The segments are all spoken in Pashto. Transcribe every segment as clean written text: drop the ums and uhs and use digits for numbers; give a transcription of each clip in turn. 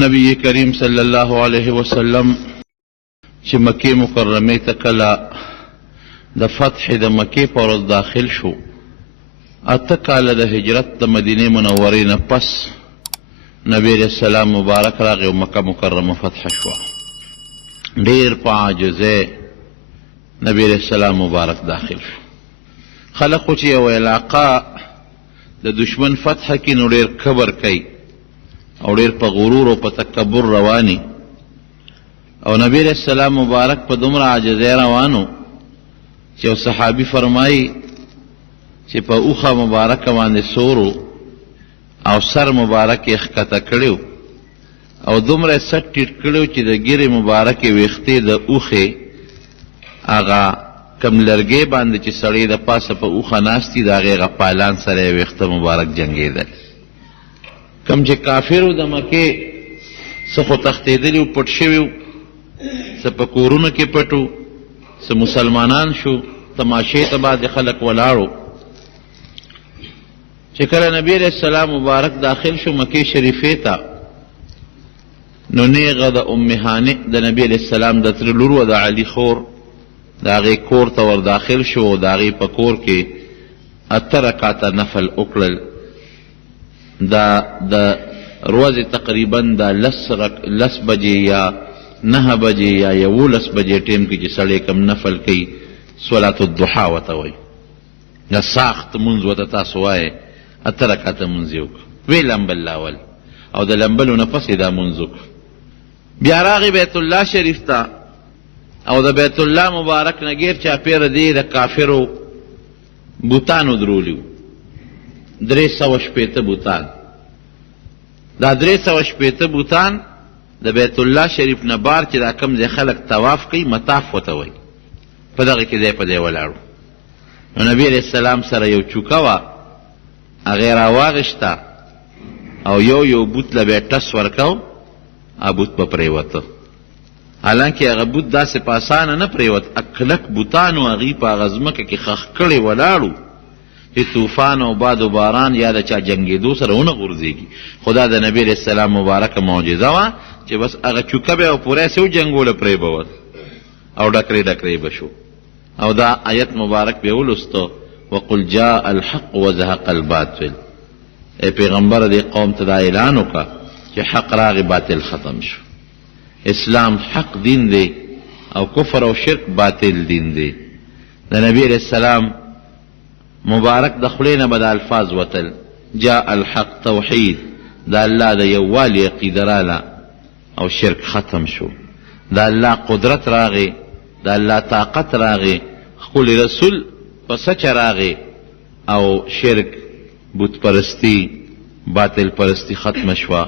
نبی کریم صلی الله علیه وسلم چې مکې مکرمې ته کله د فتح د مکې په ورځ داخل شو، 8 کاله د هجرت د مدینې منورې نه پس نبی علیہ السلام مبارک راغی او مکه مکرمه فتح شوه. ډیر په عاجزۍ نبی علیہ السلام مبارک داخل شو. خلقو چې یو علاقه د دشمن فتح کې نو ډیر کبر کوي او ډیر په غرور او په تکبر رواني، او نبی علیہ السلام مبارک په دومره عاجزۍ روانو چې یو صحابي فرمایي چې په اوښه مبارکه باندې سورو او سر مبارک یې ښکته کړی او دومره یې سټ ټیټ کړی چې د ګیرې مبارکې ویښتې د اوښې هغه کم لرګی باندې چې سړی د پاسه په اوښه ناست دي د هغې هغه پالان سره یې ویښته مبارک جنګېدل. کم چې کافرو د مکې څه خو تښتېدلي و، پټ شوي و، څه په کورونو کې پټ و، څه مسلمانان شو، تماشې ته بعضې خلک ولاړو. چې کله نبی علیہ السلام مبارک داخل شو مکې شریفې ته، نو نیغه د ام هانئ د نبی علیہ السلام د تره لور و د علي خور د هغې کور ته ور داخل شو او د هغې په کور کې 8 رکعته نفل وکړل. دا د ورځې تقریبا د 10 بجې یا 9 بجې یا 11 بجې ټیم کې چې سړی کم نفل کوي صلات الضحا ورته وایي، د ساخت مونځ ورته تاسو وایئ. 8 رکعته مونځ یې وکړو، ویې لمبل لاول او د لمبلو نه پس یې دا مونځ وکړو. بیا راغی بیت الله شریف ته او د بیت الله مبارک نه ګیر چاپېره دی د کافرو بوتانو درولی وو، 380 بوتان. دا 380 بوتان د بیت الله شریف نه بار چې دا کم ځای خلک طواف کوي مطاف ورته وایي، په دغه کې ځای په ځای ولاړو. نو نبی علیہ السلام سره یو چوکه وه، هغې راواغېشته او یو بوت له بیا ټس ورکو، هغه بوت به پرېوته. حالانکې هغه بوت داسې په اسانه نه پرېوت، کلک بوتانو هغې په هغه ځمکه کې خښ کړې ولاړو چې طوفان او باد و باران یا د چا جنګېدو سره ونه غورځېږي. خو دا د نبی علیہ السلام مبارکه معجزه وه چې بس هغه چوکه به یې پوره یې وجنګوله پرې به وت او ډکرې به شو. او دا آیت مبارک به یې ولوسته، وقل جاء الحق وزهق الباطل. ای پیغمبر دې قوم ته دا اعلان وکړه چې حق راغی باطل ختم شو. اسلام حق دین دی او کفر او شرک باطل دین دی. د نبی علیہ السلام مبارک د خولې نه به د الفاظ وتل، جاء الحق توحید، د الله د یووالي عقیده راله او شرک ختم شو. د الله قدرت راغی، د الله طاقت راغی، خپل رسول په سچ راغی او شرک بت پرستی باطل پرستی ختم شوه.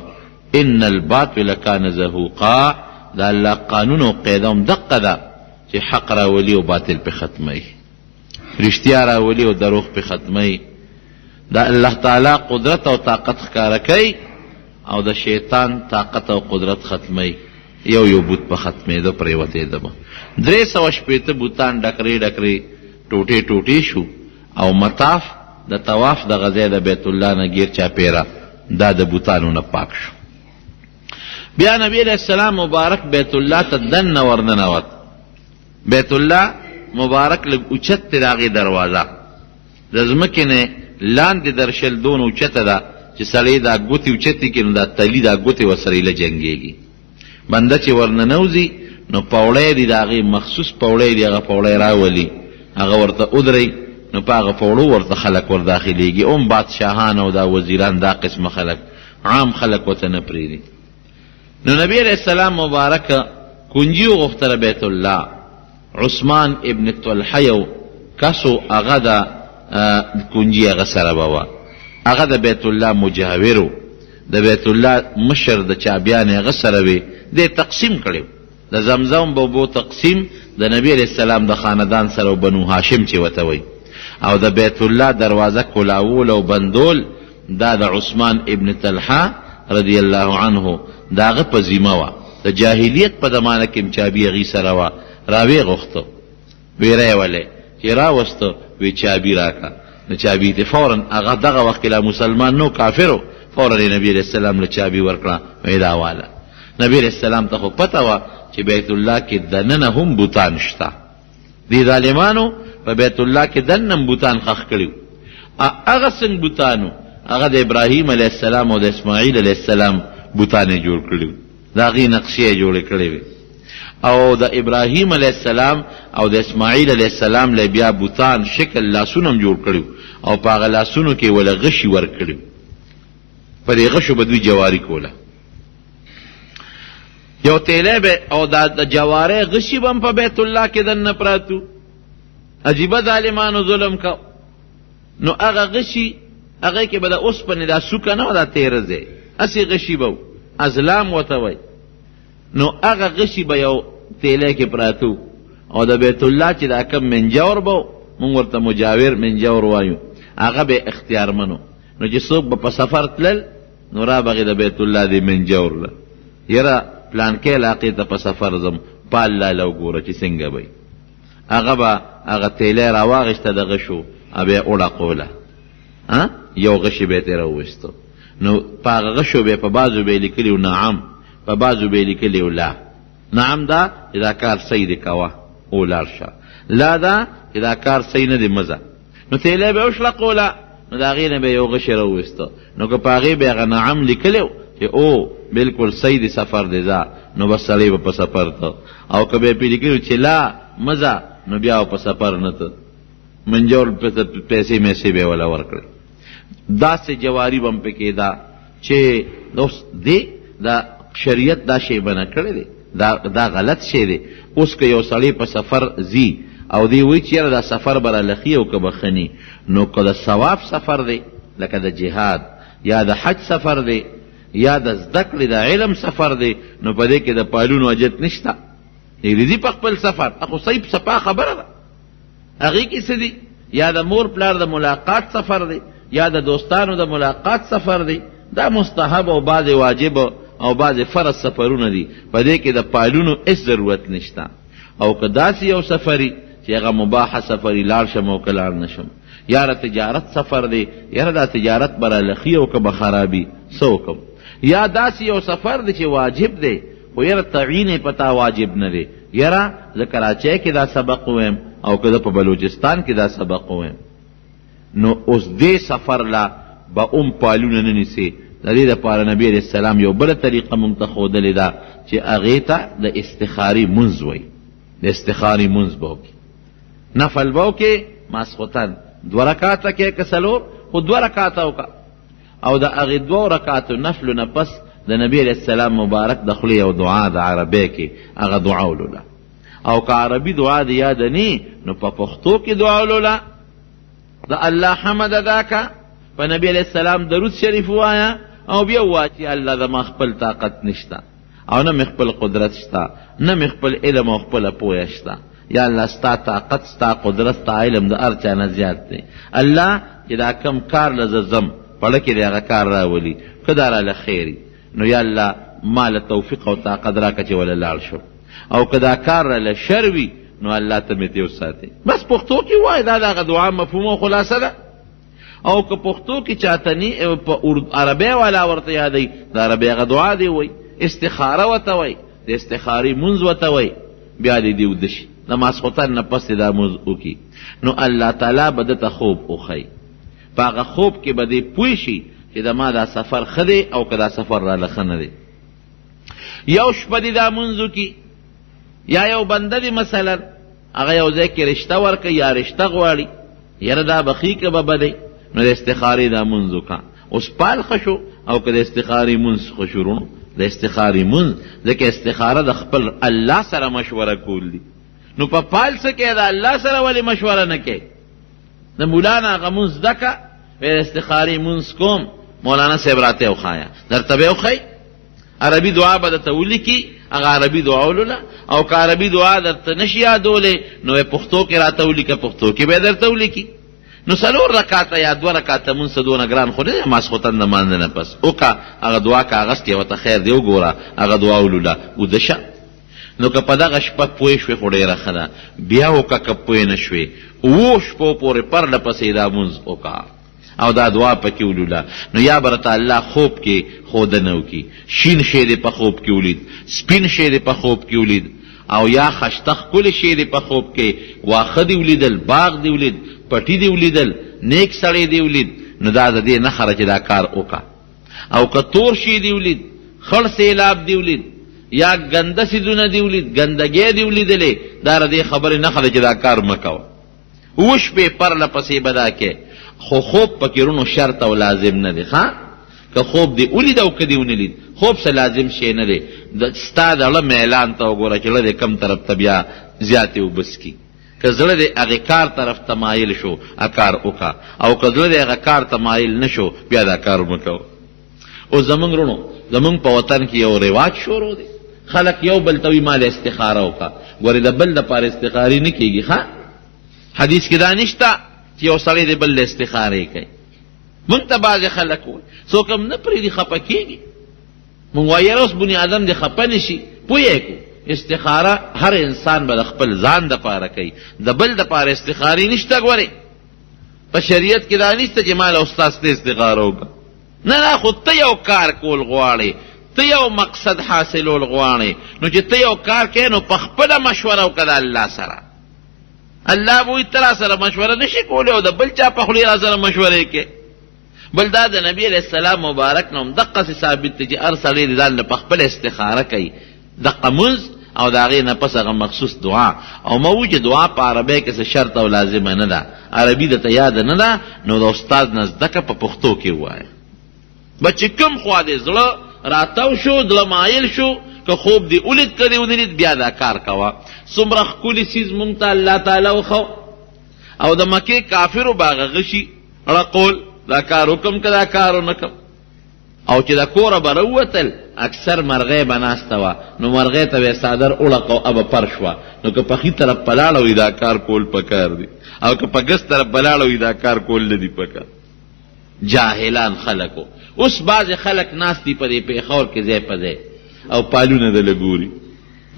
ان الباطل کان زهوقا، د الله قانون او قاعده هم دقه ده چې حق راولي او باطل په ختموي، رښتیا راولي او دروغ په ختموي. د الله تعالی قدرت او طاقت ښکاره کوي او د شیطان طاقت او قدرت ختموي. یو بوت په ختمېده پرېوتېده به 380 بوتان ډکرې ټوټې شو او مطاف د طواف د غځای د بیت الله نه ګیر چاپېره دا د بوتانو نه پاک شو. بیا نبی علیہ السلام مبارک بیت الله ته دننه ورننوت. بیت الله مبارک لږ اوچت دی د هغې دروازه، د ځمکې نه لاندې درشل دون اوچته ده چې سړی دا ګوتې اوچتې کړي نو دا تلي دا ګوتې ورسره ایله جنګېږي. بنده چې ورننوځي نو پوړی دی د هغې مخصوص پوړی دی، هغه پوړی راولي، هغه ورته ودرئ نو په هغه پوړو ورته خلک ور داخلېږي. اوم بادشاهان او دا وزیران دا قسمه خلک، عام خلک ورته نه پرېږدي. نو نبی علیہ السلام مبارک کنجي وغوښتله بیت الله. عثمان ابن طلحه یو کسو، هغه د کنجي هغه سره به وه، هغه د بیت الله مجاور و، د بیت الله مشر د چابیانې هغه سره وې. دې تقسیم کړی د زمزم به اوبو تقسیم د نبی علیہ السلام د خاندان سره و بنو هاشم چې ورته وایي، او د بیت الله دروازه کلاول او بندول دا د عثمان ابن طلحه رضی الله عنه د هغه په ذمه وه. د جاهلیت په زمانه کې چابي هغې سره وه. راویې غوښته، ویری ولې چې راوسته، وی چابي راکړه. نو چابي ته فورا هغه دغه وخت کې لا مسلمان نو کافر و، فورا یې نبي علیہ السلام له چابي ورکړه، وی دا واله. نبی علیہ السلام ته خو پته وه چې بیت الله کې دننه هم بوتان شته. دې ظالمانو په بیت الله کې دننه هم بوتان خښ کړي وو. هغه څنګه بوتانو؟ هغه د ابراهیم علیه السلام او د اسماعیل علیه السلام بوتان یې جوړ کړي وو، د هغې نقشې یې جوړې کړې وې. او د ابراهیم علیه السلام او د اسماعیل علیه السلام له بیا بوتان شکل لاسونه هم جوړ کړي او په هغه لاسونو کې وله غشي ورکړي، په دې غشو به دوی جواري کوله. یو تیلی به او د جوارۍ غشي به هم په بیت الله کې دننه پراتو. عجیبه ظالمانو ظلم کو. نو هغه غشي هغې کې به د اوسپنې دا سوکه نه وه، دا تیره ځای هسې غشي به و، ازلام ورته وی. نو هغه غشي به یو تیلی کې پراتو او د بیت الله چې دا کم منجور به و، مونږ ورته مجاور منجور وایو، هغه به اختیارمنو. نو چې څوک به په سفر تلل نو را بغې د بیت الله دی منجور له، یره پلانکې علاقې ته په سفر ځم، پال لاله وګوره چې څنګه به هغه به هغه تیلی را واغېسته د غشو، بیا یې وړقوله، یو غشي به یې ترې راوویستو. نو په هغه غشو به په بعضو به یې لیکلي و نعم، په بعضو به یې لیکلي و لا. نعم دا چې دا کار صحیح دی کوه او لاړ شه، لا دا چې دا کار صحیح نه دی مزه. نو تیلی به یې وشلقوله، نو د هغې نه به یو غشي راوویسته. نو که په هغې به هغه نعم لیکلی و چې او بالکل صحیح دی سفر دی ځه، نو بس سړی به په سفر ته. او که به یې پرې لیکلي چې لا مزه، نو بیا به په سفر نه ته، منجور پیسې میسې به یې وله ورکړې. داسې جواري به هم پکې ده چې اوس دی دا شریعت دا شی بنه کړی دی، دا غلط شی دی. اوس که یو سړی په سفر ځي او دی وایي چې یاره دا سفر به رالخي او که به ښه ني، نو که د ثواب سفر دی لکه د جهاد یا د حج سفر دی یا د زده کړې د علم سفر دی، نو په دې کې د پالونو اجت نشته. ځي په خپل سفر، خو صحیح صفا خبره ده، هغې کې څه دي؟ یا د مور پلار د ملاقات سفر دی یا د دوستانو د ملاقات سفر دی، دا مستحب او بعض واجب او بعض فرض سفرونه دي، په دې کې د پالونو هېڅ ضرورت نشته. او که داسې یو سفري چې هغه مباحه سفري لاړ شم او که لاړ نشم، یاره تجارت سفر دی، یاره دا تجارت به رالخي او که به خرابي څه وکړم. یا داسې یو سفر دی چې واجب دی خو یاره تعین یې پتا واجب نه دی، یاره زه کراچۍ کې دا سبق ویم او که زه په بلوچستان کې دا سبق ویم، نو اوس دې سفر لا به پالونه نه نیسي. د دې دپاره نبي علیه السلام یو بله طریقه موږ ته ښودلې ده چې هغې ته د استخاري منځ وایي. د استخاري منځ به وکړي، نفل به وکړي، ماسخوتن 2 رکاته کې که څلور، خو 2 رکاته وکړه. او د هغې 2 رکاتو نفلو نه پس د نبي علیه السلام مبارک د خولې یو دعا د عربۍ کې هغه دعا ولوله. او که عربي دعا د یاده نی، نو په پښتو کې دعا ولوله. د الله حمد ادا که، په نبي علیه السلام درود شریف ووایه، او بیا ووایه چې الله زما خپل طاقت نشته او نه مې خپل قدرت شته، نه مې خپل علم او خپله پویه شته. یا الله ستا طاقت، ستا قدرت، ستا علم د هر چا نه زیات دی. الله چې دا کم کار له زه ځم پړه کې دی هغه کار راولي، که دا راله خیري، نو یا الله ما له توفیق او طاقت راکړه چې وله لاړ شم. او که دا کار راله شر وي، نو الله ته مې تې وساتې. بس پښتو کې وایي، دا د هغه دعا مفهوم او خلاصه ده. او که پښتو کې چاته ني په عربۍ والا ورته یادوي، د عربۍ هغه دعا دی وایي، استخاره ورته وایي، د استخاري منځ ورته وایي، بیا دې دې وده شي، د ماسخوتن نه پس دا منځ وکړي. نو الله تعالی به ده ته خوب وښیي، په هغه خوب کې به دې پوه شي چې د ما دا سفر ښه دی او که دا سفر راله ښه نه دی. یو شپه دې دا منځ وکړي، یا یو بنده دی مثلا هغه یو ځای کې رشته ورکوي یا رشته غواړي، یاره دا به ښي که به بدی، نو د استخارې دا منځ وکړه. اوس پال ښه شو او که د استخارې منځ ښه شو ورونو، د استخارې منځ، ځکه استخاره د خپل الله سره مشوره کول دي. نو په پال څه کې د الله سره ولې مشوره نه کوي؟ د مولانا هغه منځ زده که، د استخارې منځ کوم، مولانا صاحب راته وښایه، درته به یې وښیي. عربي دعا به درته ولیکي، هغه عربي دعا ولوله. او که عربي دعا درته نشي یادولی، نو یې پښتو کې راته ولیکه، پښتو کې به یې درته ولیکي. نو 4 رکاته یا 2 رکاته مونځ دونه ګران خو نه دی، ماسخوتن د مانځه نه پس وکړه هغه دعا، کاغذ کې ورته خیر دی وګوره، هغه دعا ولوله، وده شه. نو که په دغه شپه پوه شوې خو ډېره ښه ده، بیا وکړه که پوه نه شوې، 7 شپو پورې پرله پسې دا مونځ وکړه. او دا دعا پکې ولوله، نو یا برته الله خوب کې ښودنه وکړي. شین شی دې په خوب کې ولید، سپین شی دې په خوب کې ولید، او یا خشته ښکلي شی دې په خوب کې واښه دې ولیدل، باغ دې ولید، پټي دې ولیدل، نیک سړی دې ولید، نو دا د دې نښه ده چې دا کار وکړه. او که تور شی دې ولید، خړ سیلاب دې ولید، یا ګنده څیزونه دې ولید، ګندګۍ دې ولیدلې، دا د دې خبرې نښه ده چې دا کار مه کوه. اوه شپې پرله پسې به دا کې، خو خوب پکې رونو شرط او لازم نه دی. ښه که خوب دې ولید او که دې ونه لید، خوب څه لازم شی نه دی. ستا د زړه میلان ته وګوره چې زړه دې کم طرف ته بیا زیاتې اوبس کي. که زړه دې هغې کار طرف ته مایل شو، کار وکړه، او که زړه دې هغه کار ته مایل نه شو، بیا دا کار مه کوه. اوس زمونږ رونو، زمونږ په وطن کې یو رواج شروع دی، خلک یو بل ته وایي ما له استخاره وکړه. ګورې د بل دپاره استخارې نه کېږي. ښه حدیث کې دا نشته چې یو سړی د بل له استخارې کوي. مونږ ته بعضې خلک وایي، څوک هم نه پرېږدي خفه کېږي. مونږ وایي یاره اوس بني ادم دې خفه نه شي. پوهې کړو استخاره هر انسان به د خپل ځان دپاره کوي، د بل دپاره استخارې نشته. ګورې په شریعت کې دا نشته چې ما له استاد ته استخاره وکړه. نه نه، خو ته یو کار کول غواړې، ته یو مقصد حاصلول غواړې، نو چې ته یو کار کوې نو په خپله مشوره وکړه د الله سره. الله به وایي ته را سره مشوره نه شي کولی او د بل چا په خولې را سره مشورې کې. بل دا د نبي علیه السلام مبارک نه هم دقسې ثابت دی چې هر سړی د ځان نه په خپله استخاره کوي، دقه مونځ او د هغې نه پس هغه مخصوص دعا. او ما وایو چې دعا په عربی کې څه شرط او لازمه نه ده، عربي درته یاده نه ده، نو د استاد نه زده کړه، په پښتو کې ووایه. بچې کوم خوا دې زړه راتاو شو، زړه مایل شو، که خوب دې ولید که دې ونه لید، بیا دا کار کوه. څومره ښکلي څیز مونږ ته الله تعالی وښو. او د مکې کافرو به هغه غشي رقول، دا کار وکم که دا کار ونه کم. او چې د کوره به راووتل، اکثر مرغۍ به ناسته وه، نو مرغۍ ته به یې څادر وړقه او به پر شوه. نو که په ښي طرف په لاړه وي دا کار کول پکار دی، او که په ګس طرف په لاړه وي دا کار کول نه دي پکار. جاهلان خلکو. اوس بعضې خلک ناست دي په دې پېښور کې ځای په ځای او پالونه دله ګوري،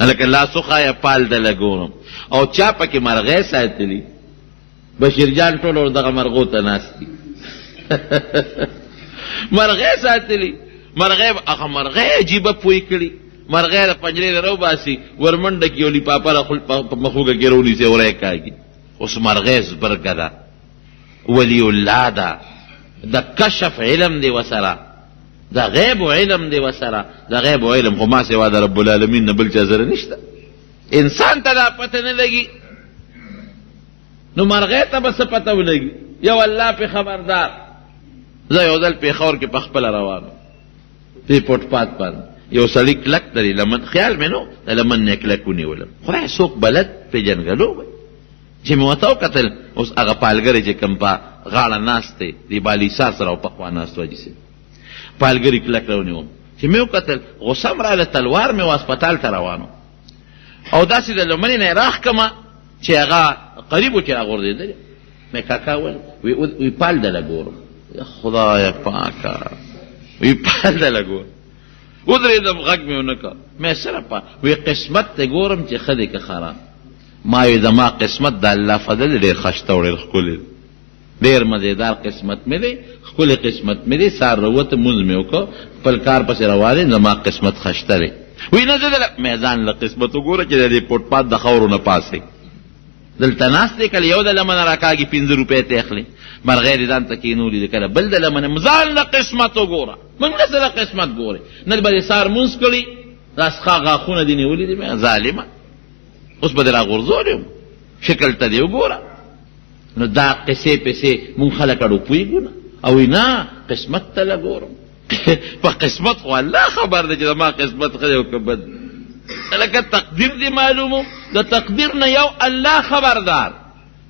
هلکه لاس وښایه پال دله ګورم. او چا پکې مرغۍ ساتلي، بشیرجان ټول دغه مرغو ته ناست دي. مرغۍ ساتلي، هغه مرغۍ عجیبه پوی کړي، مرغۍ د پنجرې نه راوباسي، ورمنډه کړي او لیپاپه په مخوږه کې راونیسي وری کاږي. اوس مرغۍ زبرګه ده، ولی الله ده، د کشف علم دی وسره، د غیب و علم دی وسره. د غیب و علم خو ما سوا د رب العالمین نه بل چا سره نشته. انسان ته دا پته نه لګي، نو مرغۍ ته به څه پته ولګي؟ یو الله پې خبردار. زه یو ځل پېښور کې په خپله روان وم، دې فوټپات باندې یو سړي کلک درې لمن، خیال مې نو د لمن نه کلک ونیولم. خدای څوک بلد پېژنګلو وی چې مې ورته وکتل. اوس هغه پالګری چې کوم په غاړه ناست دی، دې بالیسار سره او پخوا ناست و، جسې پالګري کلک راونیوم. چې مې وکتل غوسه م راله، تلوار مې و، هسپتال ته روان و. او داسې د لمنې نه یې راښکمه چې هغه قریب و چې راغورځېدلې. مې کاکا ویل وی پال دله ګورم. خدای پاکه، وی پال دله ګورم. ودرېدم، غږ مې ونه کړ. مې سره وی قسمت ته ګورم چې ښه دی که خراب. ما وی زما قسمت د الله فضل ډېر ښایسته او ډېر ښکلی دی، ډېر مزېدار قسمت مې دی، ښکلی قسمت مې دی. سهار راووته، مونځ مې وکړ، خپل کار پسې روان یم، زما قسمت ښایسته دی. وی نه زه مې ځان له قسمت وګوره چې د دې پوټپات د خاورو نه پاسې دلته ناست دی، کله یو د لمنه راکاږي 5 روپۍ ته اخلي، مرغۍ دې ځان ته کېنولي دي، کله بل د لمنه. ځان له قسمت وګوره، موږ نه سره قسمت ګورې. نه به دې سهار مونځ کړي، دا څښا غاښونه دې نیولي دي، ظالمه، اوس به دې راغورځولي یم، شکل ته دې وګوره. نو دا قصې پسې مونږ خلک اړو پوهېږو نه، او نه قسمت ته له ګورم. په قسمت خو الله خبر دی چې زما قسمت ښه دی او که بد. لکه تقدیر دې معلومو، د تقدیر نه یو الله خبردار،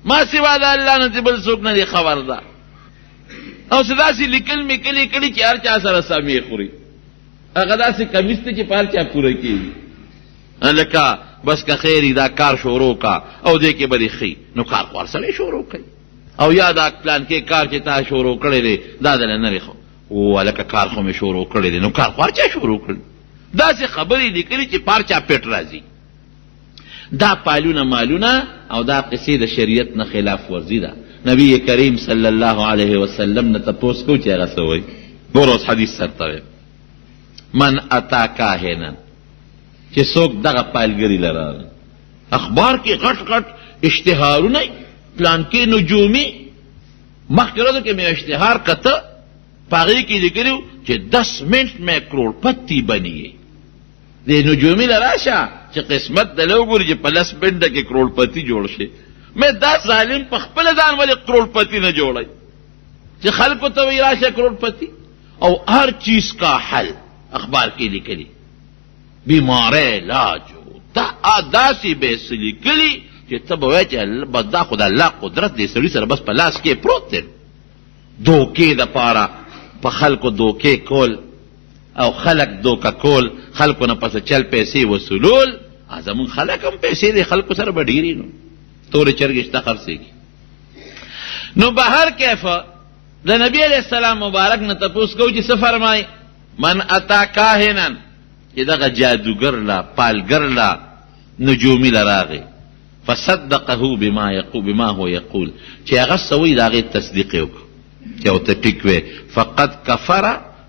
ما سوا د الله نه بل څوک نه دی خبردار. او څه داسې لیکل مې کړي چې هر چا سره سمې خوري. هغه داسې کمیس دی چې په هر چا پوره کېږي. لکه بس که خیری دا کار شروع کا او دې کې به دې ښي، نو کار خو هر سړی شروع کوي. او یا دا پلان کې کار چې تا شروع کړی دی دا دله نه ریخو، او هلکه کار خو مې شروع کړی دی، نو کار خو هر چا شروع کړي. داسې خبرې لیکلي چې په هر چا پیټ راځي. دا پالونه مالونه او دا قصې د شریعت نه خلاف ورزي ده. نبی کریم صلی الله علیه وسلم نه تپوس کو چې هغه څه وایي. ګوره اوس حدیث سرته من اتا کاهنا، چې څوک دغه پالګري لره اخبار کې غټ غټ اشتهارونه پلان کې نجومي مخکې ورځو کې مې اشتهار کته په هغې کې لیکلي چې 10 منٹ میں کروڑپتی بنیے. د نجومي له راشه چې قسمت دله وګوري چې په 10 منټه کې کروڑپتی جوړ شي. مې دا ظالم په خپله ځان ولې کروڑپتی نه جوړی چې خلکو ته وایي راشه کروڑپتی. او هر چیز کا حل اخبار کې لیکلي، بیماری علاج داسې به څه لیکلي چې ته به وایې چې بس دا خو د الله قدرت دی سړي سره بس په لاس کې پروت دی. دوکې دپاره په خلکو دوکې کول او خلک دوکه کول، خلکو نه پسه چل پیسې وصولول. زمونږ خلک هم پیسې دی خلکو سره به ډېرې نو تورې چرګې شته خرڅېږي. نو به هر کیفه د نبی علیه السلام مبارک نه تپوس کوو چې څه فرمایي من اتا کاهنا، چې دغه جادوګر لا پالګر لا نجومي له راغی فصدقه بما هو یقول، چې هغه څه وایي د هغې تصدیق یې وکړو چې ورته ټیک وی فقد کفر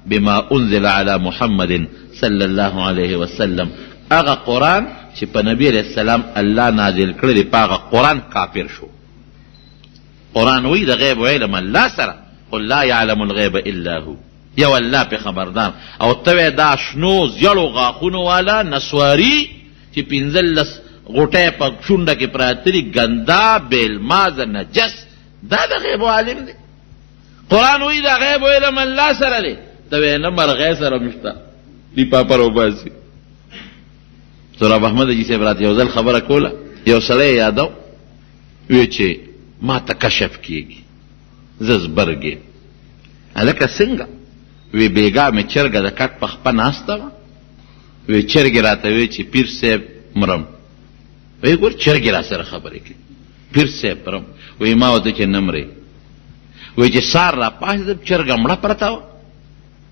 بما انزل على محمد صلی الله علیه وسلم. هغه قرآن چې په نبی علیه السلام الله نازل کړی دی په هغه قرآن کافر شو. قرآن وایي د غیب علم الله سره، قل لا يعلم الغیب الا هو، یو الله په خبردار. او ته دا شنو زیړو غاښونو والا نسواري چې 15 غوټۍ په شونډه کې پراته دي ګندا بېلمازه نجس، دا د غیب عالم دی. قرآن وایي د غیب علم الله سره دی، ته وایې نه مرغۍ سره مشته دی پاپر وباسي. سوراب احمد جي صاحب راته یو ځل خبره کوله، یو سړی یادو وی چې ما ته کشف کېږي زه زبرګ یم. هلکه څنګه؟ وی بیګا مې چرګه د کټ په خپه ناسته وه، وی چرګې راته وی چې پیر صاحب مرم. وی ګور چرګې را سره خبرې کوي، پیر صاحب مرم. وی ما ورته چې نه مرې، وی چې سار را پاڅېدم چرګه مړه پرته وه.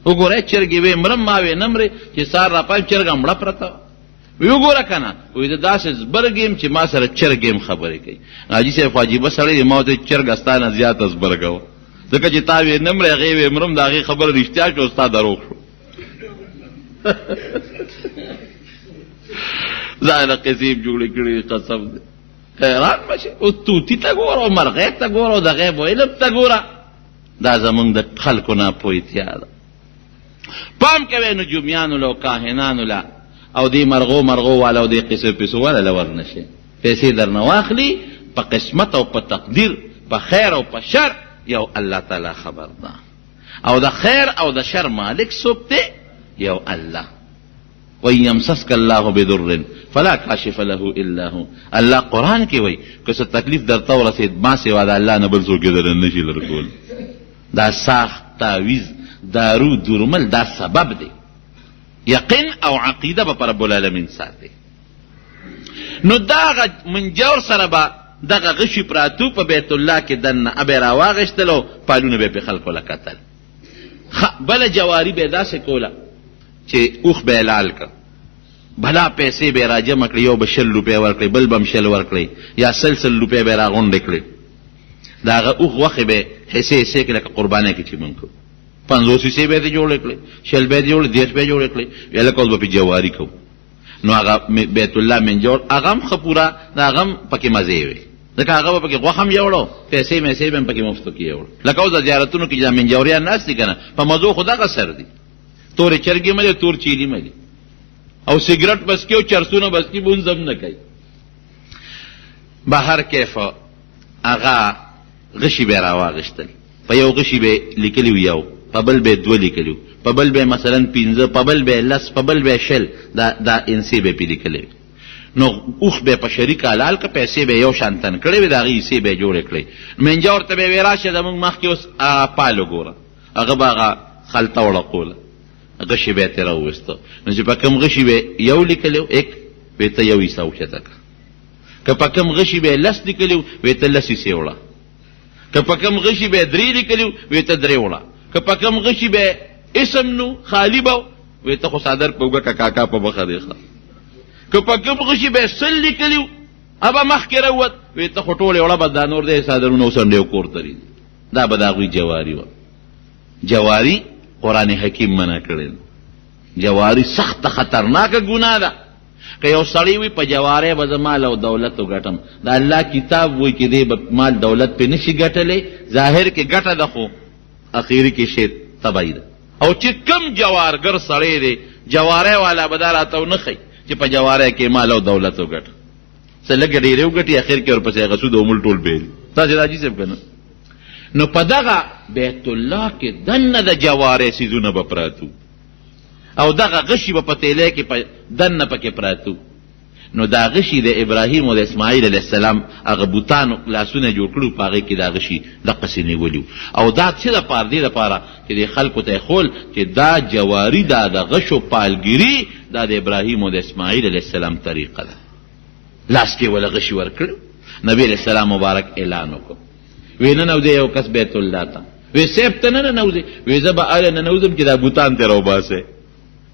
وګوره چرګې وی مرم، ما وی نه مرې چې سار را پاڅېدم چرګه مړه پرته وه. وی وګوره که نه، وی د داسې زبرګ یم چې ما سره چرګ یم خبرې کوي. حاجي صاحب خو عجیبه سړی دی، ما ورته چرګه ستا نه زیاته زبرګه وه، ځکه چې تا وی نه مرې هغې وی مرم، د هغې خبره رښتیا شوه ستا دروغ شو. ځانله قصې جوړې کړي قسم دی. حیران به شي. اوس توتي ته ګوره او مرغۍ ته ګوره او د غیب علم ته ګوره. دا زمونږ د خلکو ناپوهتیا ده. پام کوئ نجومیانو له او کاهنانو له او دې مرغو والا او دې قصو پیسو والا له ور نه شي. پیسې در نه واخلي په قسمت او په تقدیر، په خیر او په شر یو الله تعالی خبر ده. او د خیر او د شر مالک څوک دی؟ یو الله. وَإِنْ يَمْسَسْكَ اللَّهُ بِضُرٍّ فَلَا كَاشِفَ لَهُ إِلَّا هُوَ. الله قرآن کې وایي که څه تکلیف درته ورسېد ما سوا د الله نه بل څوک یې درنه نشي لرکول. دا ساخت تعویذ دارو درمل دا سبب دی. یقین او عقیده به پر رب العالمین ساتي. نو دغه منجور سره به دغه غشي پراتو په بیت الله کې دننه ابې راواغېستلو، پالونه به یې په خلکو له کتل. بله جواري به یې داسې کوله چې اوښ به یې لال کړ، بلا پیسې به یې راجمع کړې، یو به 10 روپۍ ورکړې، بل به هم 10 ورکړې، یا 100 روپۍ به یې راغونډې کړې. د هغه اوښ غوښې به یې حصې کړې لکه قربانۍ کې چې مونږ کوو. 50 حصې به یې جوړې کړې، 10 به یې جوړې، 10 به یې جوړې کړې. ویې لکه اوس به پې جواري کوو. نو هغه بیت الله منجور هغه هم ښه پوره د هغه هم پکې مزې وې، ځکه هغه به پکې غوښه هم یوړو، پیسې میسې به هم پکې مفتو کې یوړو. لکه اوس د زیارتونو کې چې منجوریان ناست دي که نه، په مزو خو دغه سر دي، تورې چرګې ملي، تور چیلي ملي، او سګرټ بس کې او چرسونه بس کې بونځ هم نه کوي. به هر کیفه هغه غشي به یې راواغېستل، په یو غشي به یې لیکلي و یو، په بل به یې 2 لیکلي و، په بل به یې مثلا 15، په بل به یې 10، په بل به یې 10، دا انسې به یې پې لیکلی. نو اوښ به یې په شریک حلال که، پیسې به یې یو شان تن کړې وې، د هغې حصې به یې جوړې کړې. منجه ورته به یې وې راشه زمونږ مخکې اوس پال وګوره، هغه به هغه خلطه وړقوله، غشي به یې ترې راوویسته. نو چې په کوم غشي به یو لیکلی و، ایک به ته یو حصه اوچته کړه. که په کوم غشي به 10 لیکلی و، وې ته 10 حصې وړه. که په کوم غشي به 3 لیکلی و، وې ته 3 وړه. که په کوم غشي به اسم نو خالی به، وې ته خو صادر په اوږه که کاکا په مخه دی ښه. که په کوم غشي به 100 لیکلی و، ابه مخکې راووت وی ته خو ټولې وړه به دا نور دی څادرونه وڅنډې او کور ته ري دا به د هغوی جواري وه. جواري قرآن حکیم منع کړی جواري سخته خطرناکه ګناه ده. که یو سړی وي په جواری به زه مال او دولت وګټم د الله کتاب وایي چې دی به مال دولت پې نشي ګټلی ظاهر کې ګټه ده خو اخیري کې شی تبعی ده. او چې کم جوارګر سړی دی جواری والا به دا راته ونه ښیي چې په جواری کې مال او دولت وګټه څه لږه ډېرې وګټي اخر کې ورپسې هغه سود او مول ټول بیل تاسې راځي صاحب که نه. نو په دغه بیت الله کې دننه د جواری څیزونه به پراتو او دغه غشي به په تیلی کې دننه پکې پراتو. نو دا غشي د ابراهیم او د اسماعیل علیه السلام هغه بوتانو لاسونه جوړ کړي په هغې کې دا غشي دقسې نیولي او دا څه دپاره دې دپاره چې دې خلکو ته یې ښول چې دا جواري دا د غشو پالګیري دا د ابراهیم او د اسماعیل علیه السلام طریقه ده. لاس کې وله غشي ورکړو. نبی علیه السلام مبارک اعلان وکړو وی ننوځې یو کس بیت الله ته وی صیب ته نه ننوځې وی زه به هله ننوځم چې دا بوتان ترې راوباسئ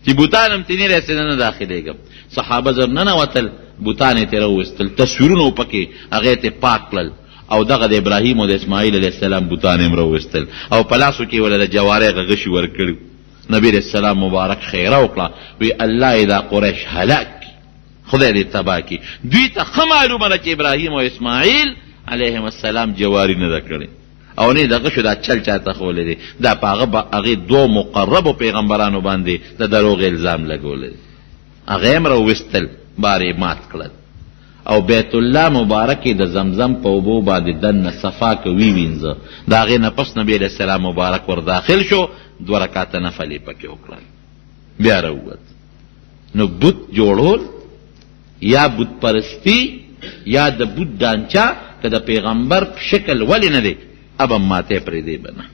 چې بوتان هم تینې راسې نه داخلېږم. صحابه زر ننوتل بوتان یې ترې راوویستل تصویرونه و پکې هغې ته پاک کړل او دغه د ابراهیم او د اسماعیل علیه السلام بوتان هم راوویستل او په لاسو کې وله د جواری هغه غشي ورکړي. نبی علیه السلام مبارک خیره وکړه وی الله یې دا قریش هلاک خدای دې تباه کړي. دوی ته ښه معلومه ده چې ابراهیم او اسماعیل علیهم السلام جواری نه ده کړې او نه دغه شو دا چل چاته خولی دی دا په هغې دو مقربو پیغمبرانو باندې د دروغ الزام لګولی دی هغه هم راوویستل بارې مات کړل او بیت الله مبارک د زمزم په اوبو باندې دننه صفا که ویوینځه د هغې نه پس نبي علیه السلام مبارک ور داخل شو 2 رکعته نفل یې پکې وکړل بیا راووت. نو بت جوړول یا بت پرستی یا د بت ډانچه که د پیغمبر شکل ولې نه دی اب هم ماته پرېږدی به نه.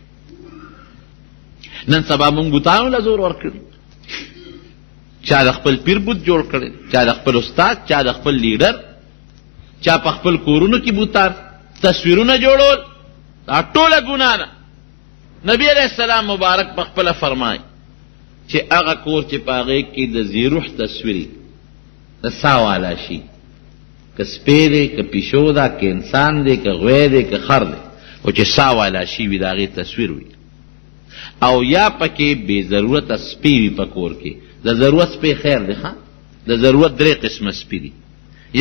نن سبا مونږ بوتانو له زور ورکړي چا د خپل پیر بوت جوړ کړی چا د خپل استاد چا د خپل لیډر چا په خپل کورونو کې بوتان تصویرونه جوړول دا ټوله ګناه ده. نبی علیه السلام مبارک په خپله فرمایي چې هغه کور چې په هغې کې د زیروح تصویري د سا والا شي که سپی دی که پیشو ده که انسان دی که غوی دی که خر دی او چې سا والا شي وي د هغې تصویر وي او یا پکې بې ضرورته سپی وي په کور کې د ضرورت سپی خیر دی ښه د ضرورت 3 قسمه سپي دي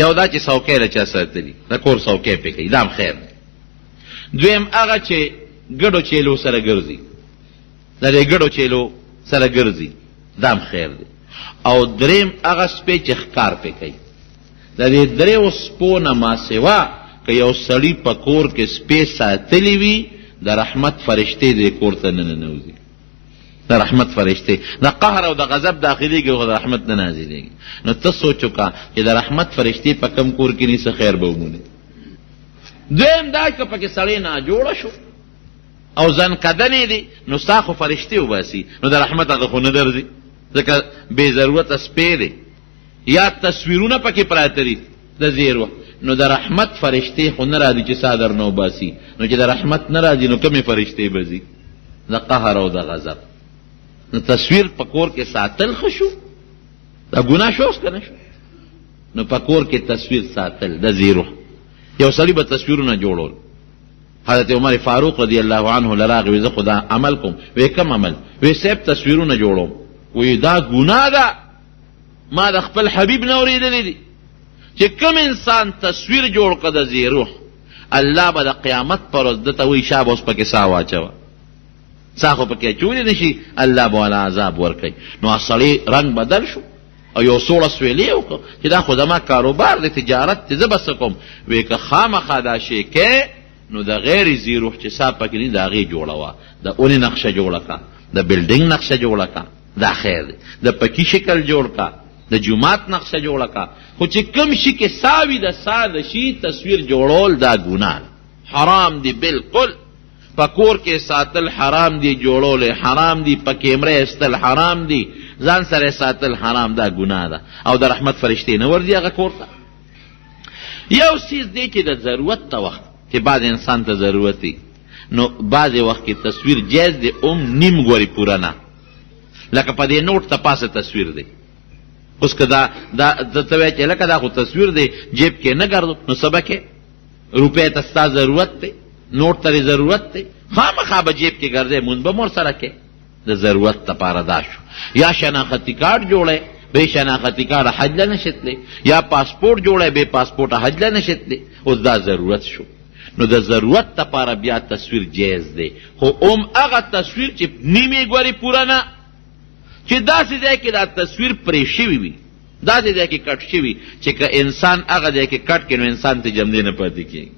یو دا چې څوکۍ له چا ساتلي د کور څوکۍ پې کوي دا هم خیر دی. دویم هغه چې ګډو چیلو سره ګرځي د دې ګډو چیلو سره ګرځي دا هم خیر دی. او دریم هغه سپی چې ښکار پې کوي د دې 3 سپو نه ما سوا که یو سړي په کور کې سپی ساتلی وي د رحمت فرشتې دې کور ته نه ننوځي د رحمت فرشتې د قهر او د غضب داخلېږي او د رحمت نه نازلېږي. نو ته سوچ وکړه چې د رحمت فرشتې په کم کور کې نه څه خیر به ومونې. دویم دا که پکې سړی ناجوړه شو او ځنکدنې دي نو ستا خو فرشتې وباسي نو د رحمت هغه خو نه درځي ځکه بې ضرورته سپی دی یا تصویرونه پکې پراته دي د زیرو نو د رحمت فرشتې خو نه راځي چې سادر نه وباسي نو چې د رحمت نه راځي نو کمې فرشتې به ځي د قهر او د غضب. نو تصویر په کور کې ساتل ښه شو دا ګناه شو اوس که نه شو. نو په کور کې تصویر ساتل د زیرو یو سړي به تصویرونه جوړول حضرت عمر فاروق رضی الله عنه لراغ وی زه خو دا عمل کوم وی کم عمل وی صاحب تصویرونه جوړوم وی دا ګناه ده ما د خپل حبیب نه اورېدلی دي چې کوم انسان تصویر جوړ کړه د زیروح الله به د قیامت پر ورځ دته وایي شابه اوس پکې سا واچوه سا خو پکې اچولی نه شي الله به والا عذاب ورکوي. نو سړی رنګ بدل شو او یو سوړه سویلې وکړه چې دا خو زما کاروبار دی تجارت دی زه به څه کوم وی که خامخا دا شی کې نو د غیر زیروح چې سا پکې نه د هغې جوړه وه د اونې نقشه جوړه کړه د بلډینګ نقشه جوړه کړه دا خیر دی د پکي شکل جوړ کړه د جومات نقشه جوړه کړه خو چې کوم شي کې سا وي د سا د شي تصویر جوړول دا ګناه حرام دی بالکل. په کور کې ساتل حرام دی جوړول حرام دی په کیمره ایستل حرام دی ځان سره ساتل حرام دا ګناه ده او د رحمت فرشتې نه ورځي هغه کور ته. یو څیز دی چې د ضرورت ته وخت چې بعض انسان ته ضرورت دی نو بعضې وخت کې تصویر جایز دی نیم ګوري پوره نه لکه په دې نوټ ته پاسه تصویر دی اوس که دا ته وایې چې لکه دا خو تصویر دی جیب کې نه ګرځو نو څه به کې روپۍ ته ستا ضرورت دی نوټ ته ضرورت دی خامخا به جیب کې ګرځې مونځ به مور سره کې د ضرورت دپاره دا شو یا شناختی کارت جوړی بے شناختی کارت حج له نشي تللی یا پاسپورټ جوړی بے پاسپورټه حج له نشي تللی اوس دا ضرورت شو نو د ضرورت دپاره بیا تصویر جایز دی خو هغه تصویر چې نیمې ګورې پوره نه چې داسې ځای کې دا تصویر پرې شوي وي داسې ځای کې کټ شوي چې که انسان هغه ځای کې کټ کړي نو انسان ته جمدې نه پاتې کېږي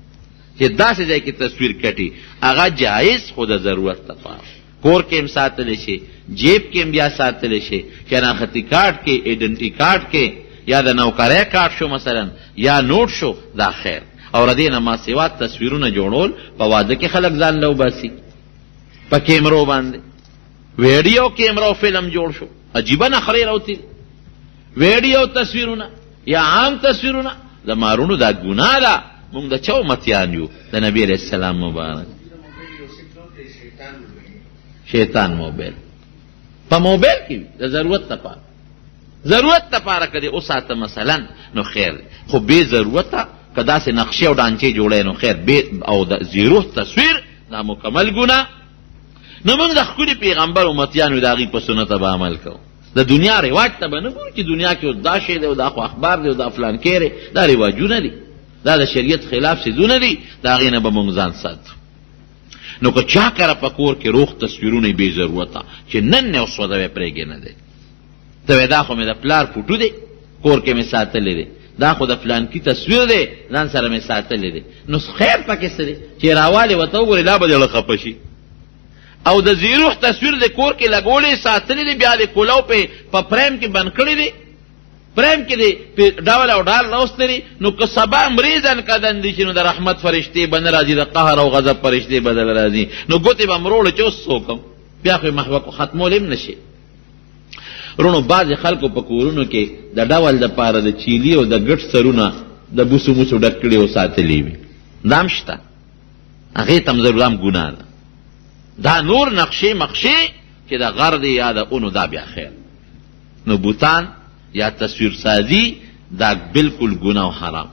چې داسې ځای کې تصویر کټي هغه جایز خو د ضرورت دپاره کور کې هم ساتلی شي جیب کې هم بیا ساتلی شي شناختی کارت کې ایډنټي کارت کې یا د نوکرۍ کارت شو مثلا یا نوټ شو دا خیر او ردې نه ما سوا تصویرونه جوړول په واده کې خلک ځان له وباسي په کیمرو باندې ویډیو کیمرو فلم جوړ شو عجیبه نخرې راوتي ویډیو تصویرونه یا عام تصویرونه د مارونو دا ګناه ده مونږ د چا امتیان یو د نبی علیه السلام مبارک شیطان موبایل په موبایل کې د ضرورت دپاره که دې وساته مثلا نو خیر خو بې ضرورته که داسې نقشې او ډانچې جوړی نو خیر او د زیرو تصویر دا مکمل ګناه نو موږ د ښکلي پیغمبر امتیان یو د هغې په سنته به عمل کوو د دنیا رواج ته به نه ګورو چې دنیا کې اوس دا شی دی او دا خو اخبار دی او دا فلان کیری دا رواجونه دي دا د شریعت خلاف څیزونه دي د هغې نه به موږ ځان ساتو نو که چا کره په کور کې روغ تصویرونه بې ضرورته چې نن نه اوس وده پرېږې نه دی ته وایې دا خو مې د پلار فوټو دی کور کې مې ساتلی دی دا خو د فلانکي تصویر دی ځان سره مې ساتلی دی نو خیر پکې څه دی چې راوالې ورته وګورې لا به دې زړه خفه شي او د زیروح تصویر د کور کې لګولې ساتلی دی بیا د کولو په فریم کې بند کړی دی فریم کې دی ډول او ډال راوستلی دی نو که سبا مریضن کدن دي چې نو د رحمت فرشتې به نه راځي د قهر او غضب فرشتې به دله راځي نو ګوتې به مروړه چې اوس څوکم بیا خو یې ختمول هم نشي رونو بعضې خلکو په کورونو کې د ډول دپاره د چیلي او د ګټ سرونه د بوسو موسو ډک کړي او ساتلي وي دا هم شته هغې ته هم ضرور هم ګناه ده دا نور نقشې مقشې چې د غر دی یا د اونو دا بیا خیر نو بوتان یا تصویر سازی دا بالکل گناه و حرام